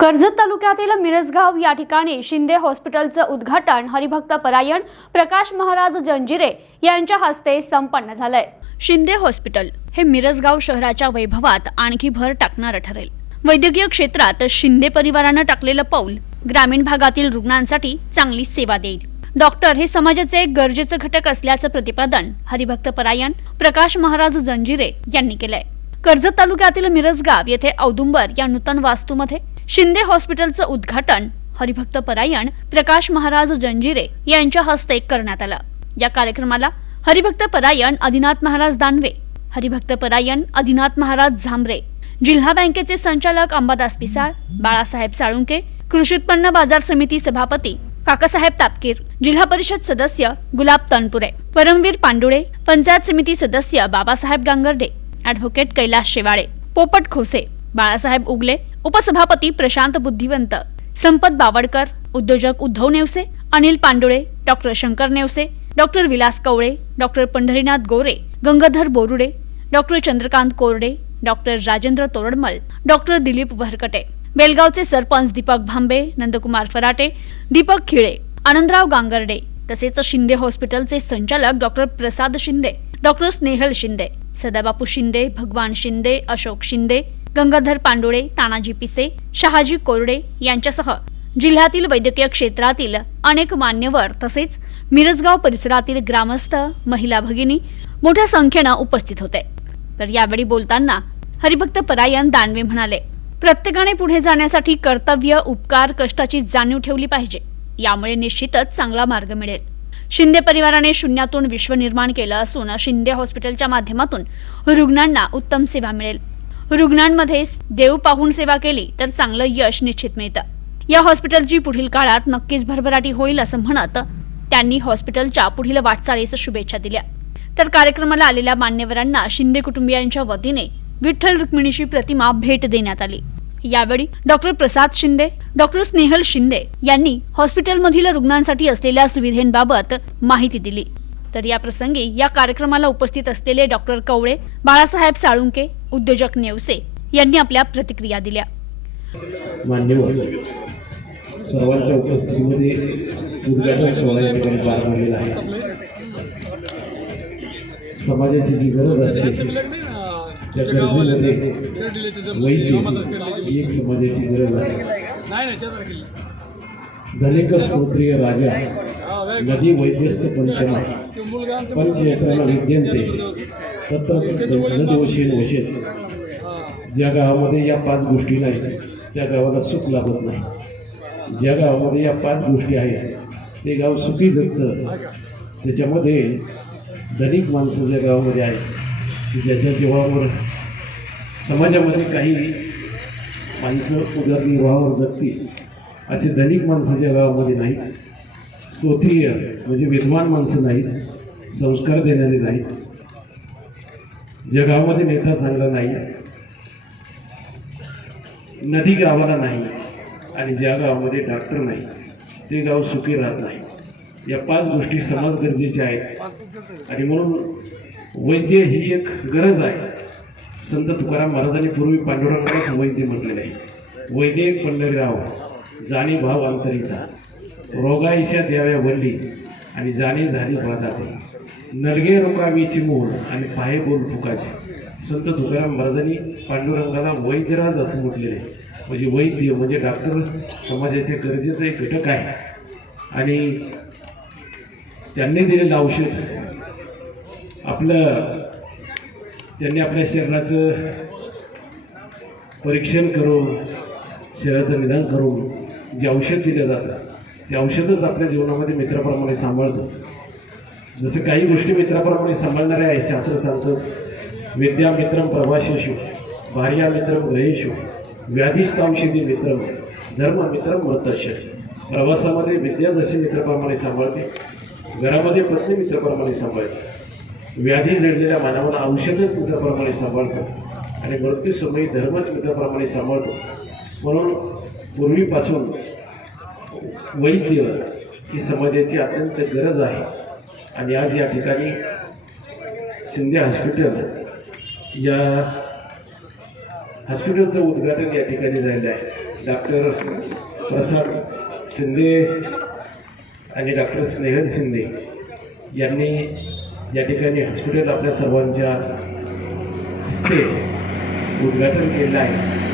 कर्जत तालुक्यातील मिरजगाव या ठिकाणी शिंदे हॉस्पिटलचं उद्घाटन हरिभक्त परायण प्रकाश महाराज जंजिरे यांच्या हस्ते संपन्न झालंय. शिंदे हॉस्पिटल हे मिरजगाव शहराच्या वैभवात आणखी भर टाकणारं ठरेल. वैद्यकीय क्षेत्रात शिंदे परिवारानं टाकलेलं पाऊल ग्रामीण भागातील रुग्णांसाठी चांगली सेवा देईल. डॉक्टर हे समाजाचे एक गरजेचं घटक असल्याचं प्रतिपादन हरिभक्त परायण प्रकाश महाराज जंजिरे यांनी केलंय. कर्जत तालुक्यातील मिरजगाव येथे औदुंबर या नूतन वास्तूमध्ये शिंदे हॉस्पिटलचं उद्घाटन हरिभक्त परायण प्रकाश महाराज जंजिरे यांच्या हस्ते करण्यात आलं. या कार्यक्रमाला हरिभक्त परायण आदिनाथ महाराज दानवे हरिभक्त परायण आदिनाथ महाराज झांबरे जिल्हा बँकेचे संचालक अंबादास पिसाळ बाळासाहेब साळुंके कृषी उत्पन्न बाजार समिती सभापती काकासाहेब तापकीर जिल्हा परिषद सदस्य गुलाब तनपुरे परमवीर पांडुळे पंचायत समिती सदस्य बाबासाहेब गांगर्डे ॲडव्होकेट कैलास शेवाळे पोपट खोसे बाळासाहेब उगले उपसभापती प्रशांत बुद्धिवंत संपत बावडकर उद्योजक Uddhav Newase Anil Pandule doctor Shankar Newase doctor Vilas Kawale doctor Pandharinath Gore Gangadhar Borude doctor Chandrakant Korde doctor Rajendra Toradmal doctor Dilip Waharkate बेलगावचे sarpanch Deepak Bhambe Nandkumar Farate Deepak Khile Anandrao Gangarde तसेच शिंदे हॉस्पिटलचे संचालक डॉक्टर प्रसाद शिंदे डॉक्टर स्नेहल शिंदे सदाबापू शिंदे भगवान शिंदे अशोक शिंदे गंगाधर पांडुळे तानाजी पिसे शहाजी कोरडे यांच्यासह जिल्ह्यातील वैद्यकीय क्षेत्रातील अनेक मान्यवर तसेच मिरजगाव परिसरातील ग्रामस्थ महिला भगिनी मोठ्या संख्येनं उपस्थित होते. तर यावेळी बोलताना हरिभक्त परायण दानवे म्हणाले प्रत्येकाने पुढे जाण्यासाठी कर्तव्य उपकार कष्टाची जाणीव ठेवली पाहिजे. यामुळे निश्चितच चांगला मार्ग मिळेल. शिंदे परिवाराने शून्यातून विश्व निर्माण केलं असून शिंदे हॉस्पिटलच्या माध्यमातून रुग्णांना उत्तम सेवा मिळेल. रुग्णांमध्ये देव पाहून सेवा केली तर चांगलं यश निश्चित मिळतं. या हॉस्पिटलची पुढील काळात नक्कीच भरभराटी होईल असं म्हणत त्यांनी हॉस्पिटलच्या पुढील वाटचालीस शुभेच्छा दिल्या. तर कार्यक्रमाला आलेल्या मान्यवरांना शिंदे कुटुंबियांच्या वतीने विठ्ठल रुक्मिणीची प्रतिमा भेट देण्यात आली. यावेळी डॉक्टर प्रसाद शिंदे डॉक्टर स्नेहल शिंदे यांनी हॉस्पिटलमधील रुग्णांसाठी असलेल्या सुविधेंबाबत माहिती दिली. तर या प्रसंगी या कार्यक्रमाला उपस्थित असलेले डॉक्टर कवळे बाळासाहेब साळुंके उद्योजक नेवसे यांनी आपल्या प्रतिक्रिया दिल्या. सर्वांच्या उपस्थितीमध्ये उद्घाटन सोहळा या ठिकाणी पार पडलेला आहे. समाजाची जी गरज असते त्या गरजेमध्ये वैद्य एक समाजाची गरज आहे. धनिक स्तोत्रिय राजा नदी वैद्यस्त पंचमा पंच एकराला विद्यंते तत्र दिवशीन ज्या गावामध्ये या पाच गोष्टी नाहीत त्या गावाला सुख लागत नाही. ज्या गावामध्ये या पाच गोष्टी आहेत ते गाव सुखी जगतं. त्याच्यामध्ये धनिक माणसं ज्या गावामध्ये आहेत की ज्याच्या जीवावर समाजामध्ये काही माणसं उदरनिर्वाहावर जगतील असे धनिक माणसं ज्या गावामध्ये नाहीत स्तोत्रीय म्हणजे विद्वान माणसं नाहीत संस्कार देणारे नाहीत ज्या गावामध्ये नेता चांगला नाही. नदी गावाला नाही आणि ज्या गावामध्ये डॉक्टर नाही ते गाव सुखी राहत नाही. या पाच गोष्टी समाज गरजेच्या आहेत. आणि म्हणून वैद्य ही एक गरज आहे. संत तुकाराम महाराजांनी पूर्वी पांडुरंगालाच वैद्य म्हटलेलं आहे. वैद्य एक पंढरीराव जाणी भाव अंतरीचा. रोगाईशाच याव्या वल्ली आणि जाणे झाली बाधाते नलगे रोकावीची मूळ आणि पाहे बोल फुकाचे. संत तुकाराम महाराजांनी पांडुरंगाला वैद्यराज असं म्हटलेले आहे म्हणजे वैद्य म्हणजे डॉक्टर समाजाचे गरजेचं एक घटक आहे. आणि त्यांनी दिलेलं औषध आपलं त्यांनी आपल्या शरीराचं परीक्षण करून शरीराचं निदान करून जे औषध दिलं जातं ते औषधच आपल्या जीवनामध्ये मित्राप्रमाणे सांभाळतं. जसं काही गोष्टी मित्राप्रमाणे सांभाळणाऱ्या आहे शास्त्र सांगतं. विद्या मित्रम प्रभाशेषु भार्या मित्रम ग्रहेशु व्याधिस्तांशिदी मित्रम धर्म मित्रम मृतश प्रवासामध्ये विद्या जशी मित्राप्रमाणे सांभाळते घरामध्ये पत्नी मित्राप्रमाणे सांभाळते. व्याधी जडलेल्या मानवाला औषधच मित्राप्रमाणे सांभाळतं. आणि मृत्यूसमयी धर्मच मित्राप्रमाणे सांभाळतो. म्हणून पूर्वीपासून वैद्य ही समाजाची अत्यंत गरज आहे. आणि आज या ठिकाणी शिंदे हॉस्पिटल या हॉस्पिटलचं उद्घाटन या ठिकाणी झालेलं आहे. डॉक्टर प्रसाद शिंदे आणि डॉक्टर स्नेहल शिंदे यांनी या ठिकाणी हॉस्पिटल आपल्या सर्वांच्या हस्ते उद्घाटन केलं आहे.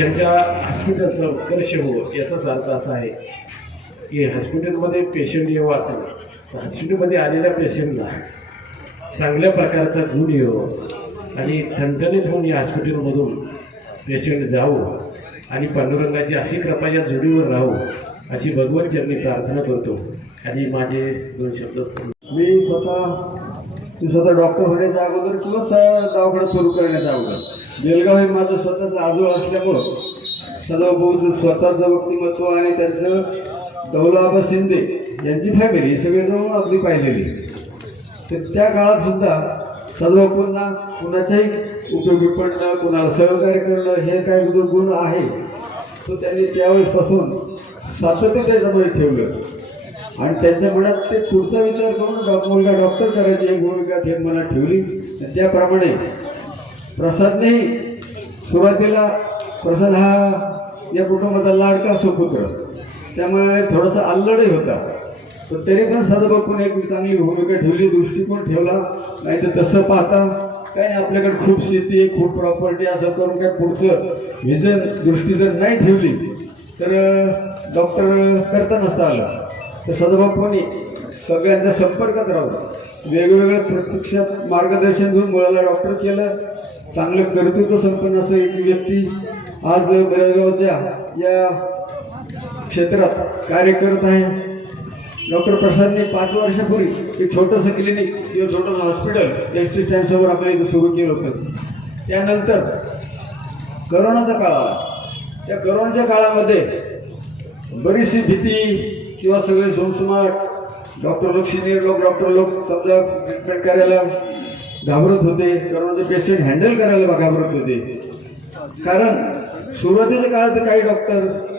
यांच्या हॉस्पिटलचा उत्कर्ष हो याचाच अर्थ असा आहे की हॉस्पिटलमध्ये पेशंट येऊ असेल तर हॉस्पिटलमध्ये आलेल्या पेशंटला चांगल्या प्रकारचा गुण येऊ आणि ठणठणीत होऊन या हॉस्पिटलमधून पेशंट जाऊ आणि पांडुरंगाची अशी कृपा या जोडीवर राहू अशी भगवत चरणी प्रार्थना करतो. आणि माझे दोन शब्द मी स्वतः मी स्वतः डॉक्टर होण्याच्या अगोदर किंवा स दवाखाना सुरू करण्याच्या अगोदर. बेलगाव हे माझं स्वतःचं आजोळ असल्यामुळं सदाभाऊचं स्वतःचं व्यक्तिमत्व आणि त्यांचं दौलाबा शिंदे यांची फॅमिली हे सगळे अगदी पाहिलेली. तर त्या काळात सुद्धा सदाभाऊंना कुणाच्याही उपयोगी पडणं कुणाला सहकार्य करणं हे काय जो गुण आहे. तो त्यांनी त्यावेळेसपासून सातत्य त्याच्यामध्ये ठेवलं. आणि त्यांच्या मनात ते पुढचा विचार करून डॉ- मुलगा डॉक्टर करायची एक भूमिका ते मनात ठेवली. त्याप्रमाणे प्रसादनेही सुरुवातीला प्रसाद हा या कुटुंबाचा लाडका सुपुत्र. त्यामुळे थोडासा अल्लडही होता. पण तरी पण सदाबापून एक चांगली भूमिका ठेवली दृष्टिकोन ठेवला नाही तर तसं पाहता काय नाही आपल्याकडे खूप शेती खूप प्रॉपर्टी असं करून काय पुढचं विजन दृष्टी जर नाही ठेवली तर डॉक्टर करता नसता आलं. तर सदाबापूंनी सगळ्यांच्या संपर्कात राहून वेगवेगळ्या प्रत्यक्षात मार्गदर्शन घेऊन मुलाला डॉक्टर केलं चांगलं कर्तृत्व संपन्न असं एक व्यक्ती आज बेळगावच्या या क्षेत्रात कार्य करत आहे. डॉक्टर प्रसादने पाच वर्षापूर्वी एक छोटंसं क्लिनिक किंवा छोटंसं हॉस्पिटल एस टी स्टँडसमोर आपल्या इथं सुरू केलं होतं. त्यानंतर करोनाचा काळ आला. त्या करोनाच्या काळामध्ये बरीचशी भीती किंवा सगळे सोमसुमाट डॉक्टर लोक सिनियर लोक डॉक्टर लोक समजा ट्रीटमेंट करायला घाबरत होते. करोनाचे पेशंट हँडल करायला घाबरत होते. कारण सुरुवातीच्या काळात काही डॉक्टर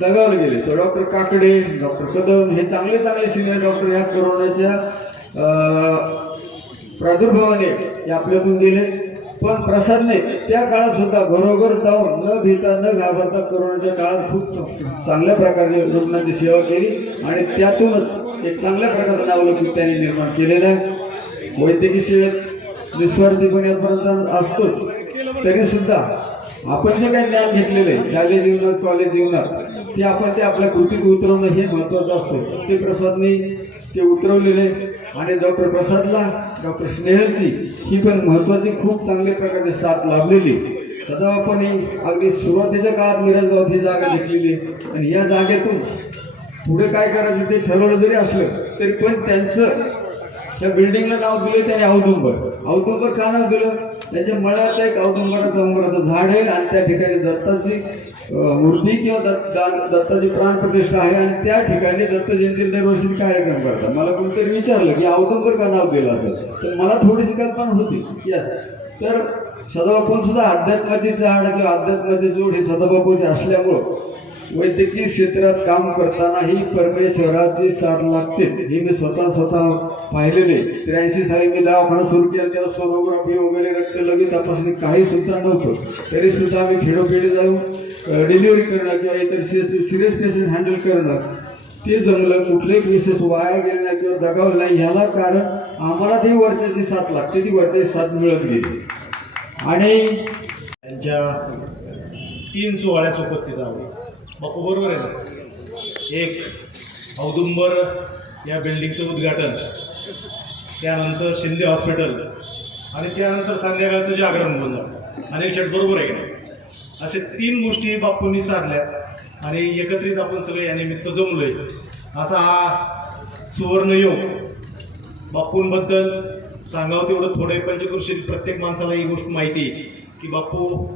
दगावले गेले. Sir doctor Kakade doctor Kadam हे चांगले चांगले सिनियर डॉक्टर ह्या करोनाच्या प्रादुर्भावाने हे आपल्यातून गेले. पण प्रसादने त्या काळात सुद्धा घरोघर जाऊन न भीता न घाबरता करोनाच्या काळात खूप चांगल्या प्रकारे रुग्णांची सेवा केली आणि त्यातूनच एक चांगल्या प्रकारचं नावलौकिक त्यांनी निर्माण केलेलं आहे. वैद्यकीय सेवेत निस्वार्थीपणे आजपर्यंत असतोच तरी सुद्धा आपण जे काही ज्ञान घेतलेलं आहे शालेय जीवनात कॉलेज जीवनात ते आपण ते आपल्या कृतीत उतरवणं हे महत्त्वाचं असतं. ते प्रसादने ते उतरवलेले आणि डॉक्टर प्रसादला डॉक्टर स्नेहलची ही पण महत्त्वाची खूप चांगल्या प्रकारे साथ लाभलेली सदाबापांनी अगदी सुरुवातीच्या काळात मिरजगावात ही जागा घेतलेली आणि या जागेतून पुढे काय करायचं ते ठरवलं जरी असलं तरी पण त्यांचं त्या बिल्डिंगला नाव दिलं त्याने औदुंबर. औदुंबर का नाव दिलं त्यांच्या मळ्यात एक औदुंबराचं उंबराचं झाड आहे आणि त्या ठिकाणी दत्ताची मूर्ती किंवा दत्त दा- दत्ताची प्राणप्रतिष्ठा आहे आणि त्या ठिकाणी दत्त जयंती दरवर्षी कार्यक्रम करतात मला कोणतरी विचारलं की औदुंबर का नाव दिलं असं? तर मला थोडीशी कल्पना होती की असं. तर सदाबापून सुद्धा अध्यात्माची चाड किंवा अध्यात्माची जोड ही सदाबापूची असल्यामुळं वैद्यकीय क्षेत्रात काम करतानाही परमेश्वराची साथ लागतेच हे मी स्वतः स्वतः पाहिलेले त्र्याऐंशी साली मी दवाखाना सुरू केला तेव्हा सोनोग्राफी वगैरे रक्त लगेच तपासणी काही सुद्धा नव्हतं. तरी सुद्धा आम्ही खेडोखेडी जाऊन डिलिव्हरी करणं किंवा इतर सिरियस पेशंट हँडल करणं ते जमलं. कुठलेही केसेस वाया गेले नाही किंवा दगावलं नाही. ह्याला कारण आम्हाला ती वरच्याची साथ लागते. ती वरच्याची साथ मिळत गेली आणि त्यांच्या तीन सोहळ्यास उपस्थित आहोत. बापू बरोबर आहे ना? एक औदुंबर या बिल्डिंगचं उद्घाटन त्यानंतर शिंदे हॉस्पिटल आणि त्यानंतर संध्याकाळचं जागरण गोंधळ अनिल शेठ बरोबर आहे असे तीन गोष्टी बापूंनी साधल्या आणि एकत्रित आपण सगळे या निमित्त जमलोय. असा हा सुवर्णयोग बापूंबद्दल सांगावं तेवढं थोडे पंचकृषी प्रत्येक माणसाला ही गोष्ट माहिती आहे की बापू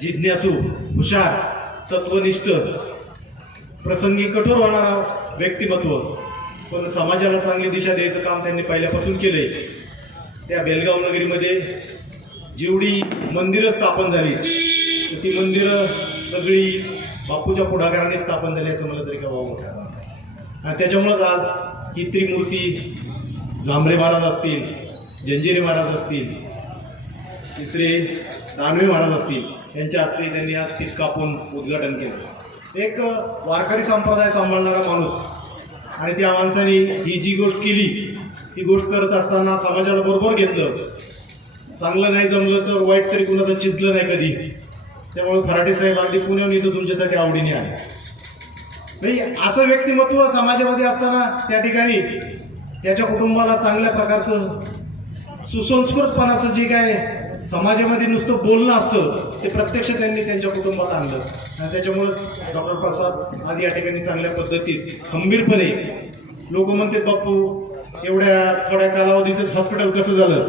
जिज्ञासू हुशार तत्वनिष्ठ. प्रसंगी कठोर होणारा व्यक्तिमत्व. पण समाजाला चांगली दिशा द्यायचं काम त्यांनी पहिल्यापासून केलंय. त्या बेलगाव नगरीमध्ये जेवढी मंदिरं स्थापन झाली तर ती मंदिरं सगळी बापूच्या पुढाकाराने स्थापन झाली असं मला तरी कळवा वाटतं आणि त्याच्यामुळंच आज ही त्रिमूर्ती झांबरे महाराज असतील जंजिरे महाराज असतील तिसरे दानवे महाराज असतील यांच्या हस्ते त्यांनी आज तीच कापून उद्घाटन केलं. एक वारकरी संप्रदाय सांभाळणारा माणूस आणि त्या माणसाने ही जी गोष्ट केली ही गोष्ट करत असताना समाजाला बरोबर घेतलं चांगलं नाही जमलं तर वाईट तरी कुणाचं चिंतलं नाही कधी. त्यामुळे फराटे साहेब अगदी पुण्याहून इथं तुमच्यासाठी आवडीने आहे नाही म्हणजे असं व्यक्तिमत्व समाजामध्ये असताना त्या ठिकाणी त्याच्या कुटुंबाला चांगल्या प्रकारचं सुसंस्कृतपणाचं जे काय समाजामध्ये नुसतं बोलणं असतं ते प्रत्यक्ष त्यांनी त्यांच्या कुटुंबात आणलं. आणि त्याच्यामुळेच डॉक्टर प्रसाद आज या ठिकाणी चांगल्या पद्धतीत खंबीरपणे लोक म्हणतात बाप्पू एवढ्या थोड्या कालावधीतच हॉस्पिटल कसं झालं?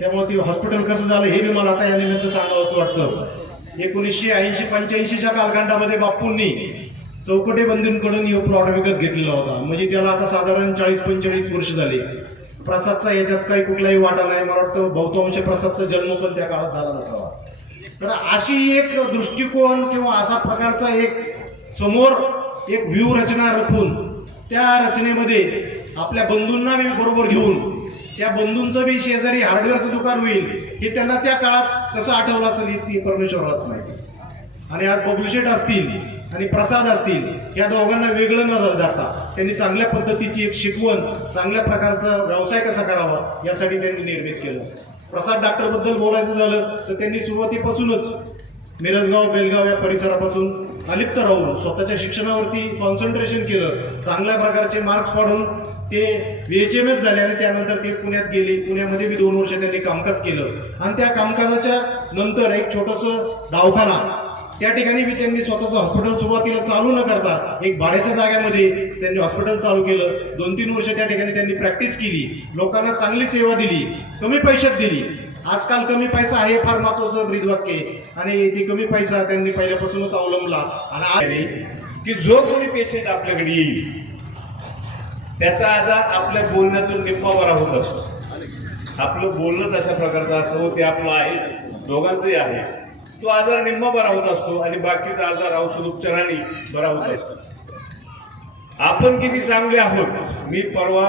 त्यामुळे ते हॉस्पिटल कसं झालं हे मी मला आता या निमित्त सांगावं असं वाटतं. एकोणीसशे ऐंशी पंच्याऐंशीच्या कालखंडामध्ये बाप्पूंनी चौकटे बंधूंकडून यो प्लॉट विकत घेतलेला होता. म्हणजे त्याला आता साधारण चाळीस पंचेचाळीस वर्ष झाली. प्रसादचा याच्यात काही कुठलाही वाटा नाही. मला वाटतं बहुतांश प्रसादचा जन्म पण त्या काळात झाला नसावा. तर अशी एक दृष्टिकोन किंवा असा प्रकारचा एक समोर एक व्यूहरचना रचना रखून त्या रचनेमध्ये आपल्या बंधूंना मी बरोबर घेऊन त्या बंधूंचं बी शेजारी हार्डवेअरचं दुकान होईल हे त्यांना त्या काळात कसं आठवलं असेल ती परमेश्वरालाच माहिती. आणि आज बबलशेट असतील आणि प्रसाद असतील या दोघांना वेगळं न धरता. त्यांनी चांगल्या पद्धतीची एक शिकवण चांगल्या प्रकारचा व्यवसाय कसा करावा यासाठी त्यांनी निर्मित केलं. प्रसाद डॉक्टरबद्दल बोलायचं झालं तर त्यांनी सुरुवातीपासूनच मिरजगाव बेलगाव या परिसरापासून अलिप्त राहून स्वतःच्या शिक्षणावरती कॉन्सन्ट्रेशन केलं. चांगल्या प्रकारचे मार्क्स पाडून ते एच झाले आणि त्यानंतर ते पुण्यात गेले. पुण्यामध्ये बी दोन वर्ष त्यांनी कामकाज केलं. आणि त्या कामकाजाच्या नंतर एक छोटंसं दवाखाना त्या ठिकाणी बी त्यांनी स्वतःचं हॉस्पिटल सुरुवातीला चालू न करता एक भाड्याच्या जाग्यामध्ये त्यांनी हॉस्पिटल चालू केलं. दोन तीन वर्ष त्या ठिकाणी त्यांनी प्रॅक्टिस केली. लोकांना चांगली सेवा दिली. कमी पैशात दिली. आजकाल कमी पैसा आहे फार महत्वाचं ब्रीदवाक्य आणि ते कमी पैसा त्यांनी पहिल्यापासूनच अवलंबला. आणि की जो कोणी पेशंट आपल्याकडे येईल त्याचा आजार आपल्या बोलण्यातून निप्पा बरा होत असतो. आपलं बोलणं तशा प्रकारचं असतं ते आपलं आहेच. दोघांचंही आहे. तो आजार निम्मा बरा होत असतो आणि बाकीचा आजार औषध उपचाराने बरा होत असतो. आपण किती चांगले आहोत? मी परवा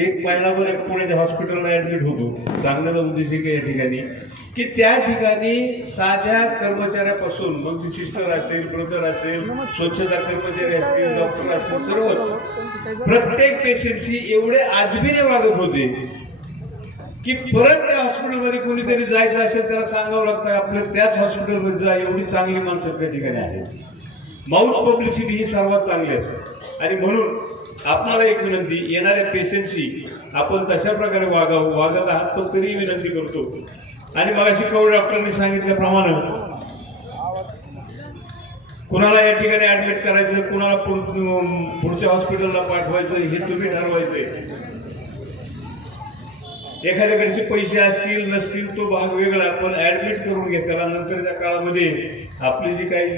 एक महिनाभर एक पुण्याच्या हॉस्पिटलला ऍडमिट होतो. सांगण्याचा उद्देश आहे या ठिकाणी. की त्या ठिकाणी साध्या कर्मचाऱ्यापासून मग ती सिस्टर असेल ब्रदर असेल स्वच्छता कर्मचारी असतील डॉक्टर असतील सर्व प्रत्येक पेशंटशी एवढे आजबीने वागत होते. की परत त्या हॉस्पिटलमध्ये कोणीतरी जायचं असेल त्याला सांगावं लागतं आपलं त्याच हॉस्पिटलमध्ये जा एवढी चांगली माणसं त्या ठिकाणी आहेत. माउथ पब्लिसिटी ही सर्वात चांगली असते. आणि म्हणून आपणाला एक विनंती येणाऱ्या पेशंटशी आपण तशा प्रकारे वागावं वागत आहात तो तरी विनंती करतो. आणि मग अशी कवळ डॉक्टरांनी सांगितल्याप्रमाणे कुणाला या ठिकाणी ऍडमिट करायचं कुणाला पुढच्या हॉस्पिटलला पाठवायचं हे तुम्ही ठरवायचंय. एखाद्याकडचे पैसे असतील नसतील तो भाग वेगळा पण ऍडमिट करून घेताना नंतरच्या काळामध्ये आपली जी काही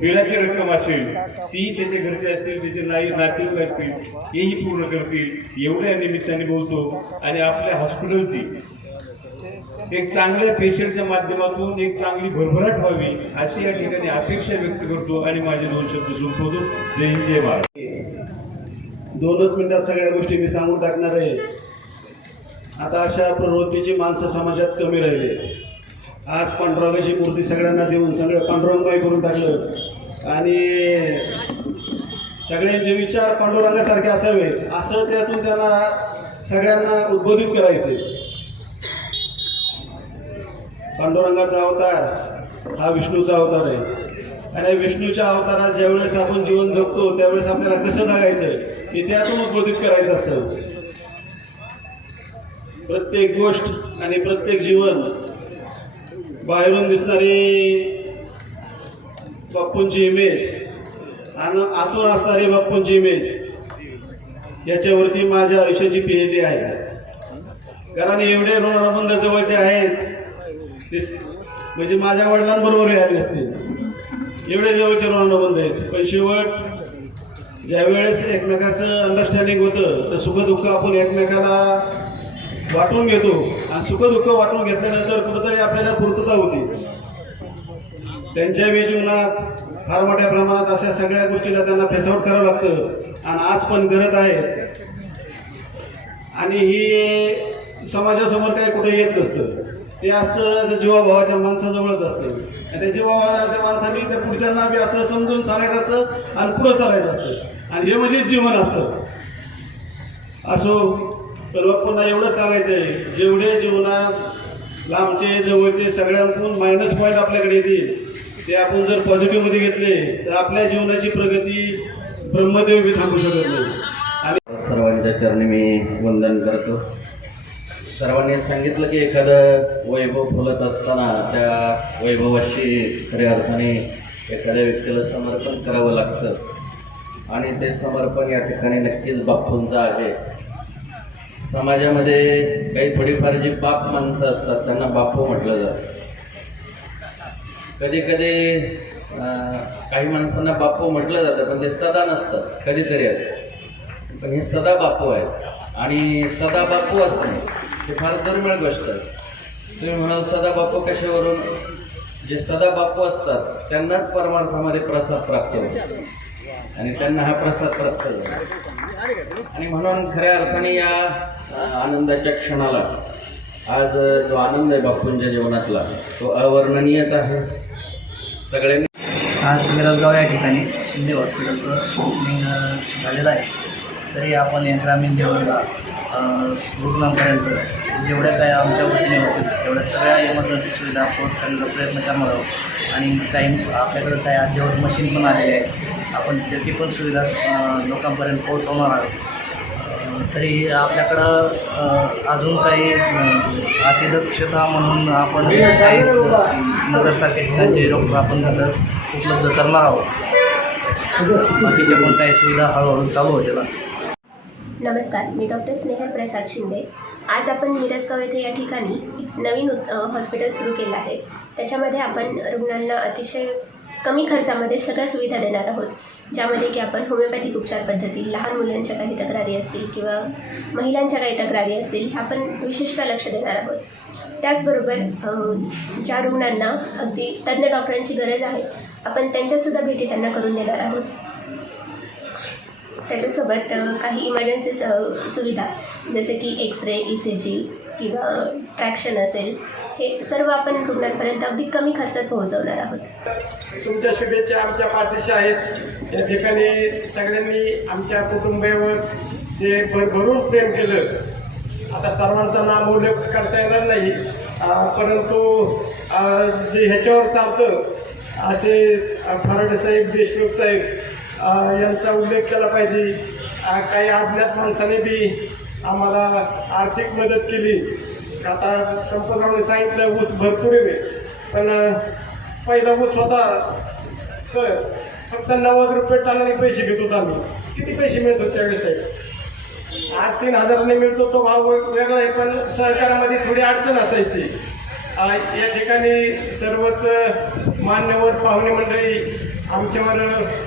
बिलाची रक्कम असेल ती त्याच्या घरचे असतील त्याचे नाही नातेवाईक असतील हेही पूर्ण करतील. एवढ्या निमित्ताने बोलतो. आणि आपल्या हॉस्पिटलची एक चांगल्या पेशंटच्या माध्यमातून एक चांगली भरभराट व्हावी अशी या ठिकाणी अपेक्षा व्यक्त करतो. आणि माझे दोन शब्द संपवतो. जय हिंद जय महाराज दोनच मिनिटात सगळ्या गोष्टी मी सांगून टाकणार आहे. आता अशा प्रवृत्तीची माणसं समाजात कमी राहिली आज पांडुरंगाची मूर्ती सगळ्यांना देऊन सगळं पांडुरंगमय करून टाकलं. आणि सगळ्यांचे विचार पांडुरंगासारखे असावे असं त्यातून त्यांना सगळ्यांना उद्बोधित करायचे पांडुरंगाचा अवतार हा विष्णूचा अवतार आहे. आणि विष्णूच्या अवतारात ज्यावेळेस आपण जीवन जगतो त्यावेळेस आपल्याला कसं जगायचं हे त्यातून उद्बोधित करायचं असतं. प्रत्येक गोष्ट आणि प्रत्येक जीवन बाहेरून दिसणारी बाप्पूंची इमेज आणि आतून असणारी बाप्पूंची इमेज याच्यावरती माझ्या आयुष्याची पीएचडी आहे. कारण एवढे ऋणबंध जवळचे आहेत ते म्हणजे माझ्या वडिलांबरोबर आले असतील एवढे जवळचे ऋणबंध आहेत. पण शेवट ज्यावेळेस एकमेकाचं अंडरस्टँडिंग होतं तर सुखदुःख आपण एकमेकाला वाटून घेतो. आणि सुखदुःख वाटून घेतल्यानंतर कुठंतरी आपल्याला पूर्तता होती. त्यांच्याही जीवनात फार मोठ्या प्रमाणात अशा सगळ्या गोष्टीला त्यांना फेसआउट करावं लागतं. आणि आज पण करत आहेत आणि ही समाजासमोर काही कुठे येत नसतं. ते असतं त्या जीवाभावाच्या माणसाजवळच असतं. आणि त्या जीवाभावाच्या माणसाने त्या पुढच्यांना बी असं समजून सांगायचं असतं आणि पुढं चालायचं असतं. आणि हे म्हणजे जीवन असतं. असो तर पुन्हा एवढं सांगायचं आहे जेवढे जीवनात लांबचे जवळचे सगळ्यांतून मायनस पॉईंट आपल्याकडे येतील ते आपण जर पॉझिटिव्हमध्ये घेतले तर आपल्या जीवनाची प्रगती ब्रह्मदेव बी थांबू शकत नाही. आणि सर्वांच्या चरणी मी वंदन करतो. सर्वांनी सांगितलं की एखादं वैभव फुलत असताना त्या वैभवाशी खऱ्या अर्थाने एखाद्या व्यक्तीला समर्पण करावं लागतं. आणि ते समर्पण या ठिकाणी नक्कीच बाप्पूंचं आहे. समाजामध्ये काही थोडीफार जी बाप माणसं असतात त्यांना बापू म्हटलं जातं. कधी कधी काही माणसांना बापू म्हटलं जातं पण ते सदा नसतात कधीतरी असतात. पण हे सदा बापू आहेत. आणि सदा बापू असणे हे फार दुर्मिळ गोष्ट असते. तुम्ही म्हणाल सदा बापू कशावरून? जे सदा बापू असतात त्यांनाच परमार्थामध्ये प्रसाद प्राप्त होतो. आणि त्यांना हा प्रसाद प्राप्त झाला. आणि म्हणून खऱ्या अर्थाने या आनंदाच्या क्षणाला आज जो आनंद आहे बापूंच्या जीवनातला तो अवर्णनीयच आहे. सगळ्यांनी आज मिरजगाव या ठिकाणी शिंदे हॉस्पिटलचं ओपनिंग झालेलं आहे. तरी आपण या ग्रामीण लेवलला रुग्णांपर्यंत जेवढ्या काय आमच्या वतीने होतील तेवढ्या सगळ्या इमर्जन्सी सुविधा पोहोचण्याचा प्रयत्न करणार आहोत. आणि काही आपल्याकडे काय अद्ययावत मशीन पण आलेले आहे आपण त्याची पण सुविधा लोकांपर्यंत पोहोचवणार आहोत. तरी आपल्याकडं अजून काही अतिदक्षता म्हणून आपण काही नगरसारख्या ठिकाणचे डॉक्टर आपण नगर उपलब्ध करणार आहोत. बाकीच्या पण काही सुविधा हळूहळू चालू होतील. नमस्कार मी डॉक्टर स्नेहल प्रसाद शिंदे. आज आपण मिरजगाव येथे या ठिकाणी एक नवीन उत् हॉस्पिटल सुरू केलं आहे. त्याच्यामध्ये आपण रुग्णांना अतिशय कमी खर्चामध्ये सगळ्या सुविधा देणार आहोत ज्यामध्ये की आपण होमिओपॅथिक उपचार पद्धती लहान मुलांच्या काही तक्रारी असतील किंवा महिलांच्या काही तक्रारी असतील ह्या आपण विशिष्ट लक्ष देणार आहोत. त्याचबरोबर ज्या रुग्णांना अगदी तज्ज्ञ डॉक्टरांची गरज आहे आपण त्यांच्यासुद्धा भेटी त्यांना करून देणार आहोत. त्याच्यासोबत काही इमर्जन्सी सुविधा जसे की X ray E C G किंवा ट्रॅक्शन असेल हे सर्व आपण रुग्णांपर्यंत अगदी कमी खर्चात पोहोचवणार आहोत. तुमच्या शुभेच्छा आमच्या पाठीशी आहेत. या ठिकाणी सगळ्यांनी आमच्या कुटुंबावर जे भरभरून प्रेम केलं आता सर्वांचा नाम उल्लेख करता येणार नाही. परंतु जे ह्याच्यावर चालतं असे फराडे साहेब देशमुख साहेब यांचा उल्लेख केला पाहिजे. काही अज्ञात माणसाने बी आम्हाला आर्थिक मदत केली. आता संपतरावने सांगितलं ऊस भरपूर आहे. पण पहिला ऊस होता सर फक्त नव्वद रुपये टनाने पैसे घेत होतो आम्ही. किती पैसे मिळतो त्यावेळेस साहेब? आज तीन हजाराने मिळतो तो भाव वेगळा आहे पण सहकारामध्ये थोडी अडचण असायची. या ठिकाणी सर्वच मान्यवर पाहुणे मंडळी आमच्यावर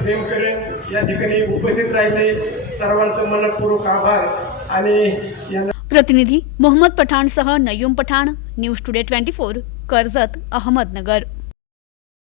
प्रेम करेन. या ठिकाणी उपस्थित राहिले. सर्वांचं मनपूर्वक आभार. आणि यांना प्रतिनिधी Mohammed पठाणसह Nayum Pathan news today twenty four Karjat Ahmednagar.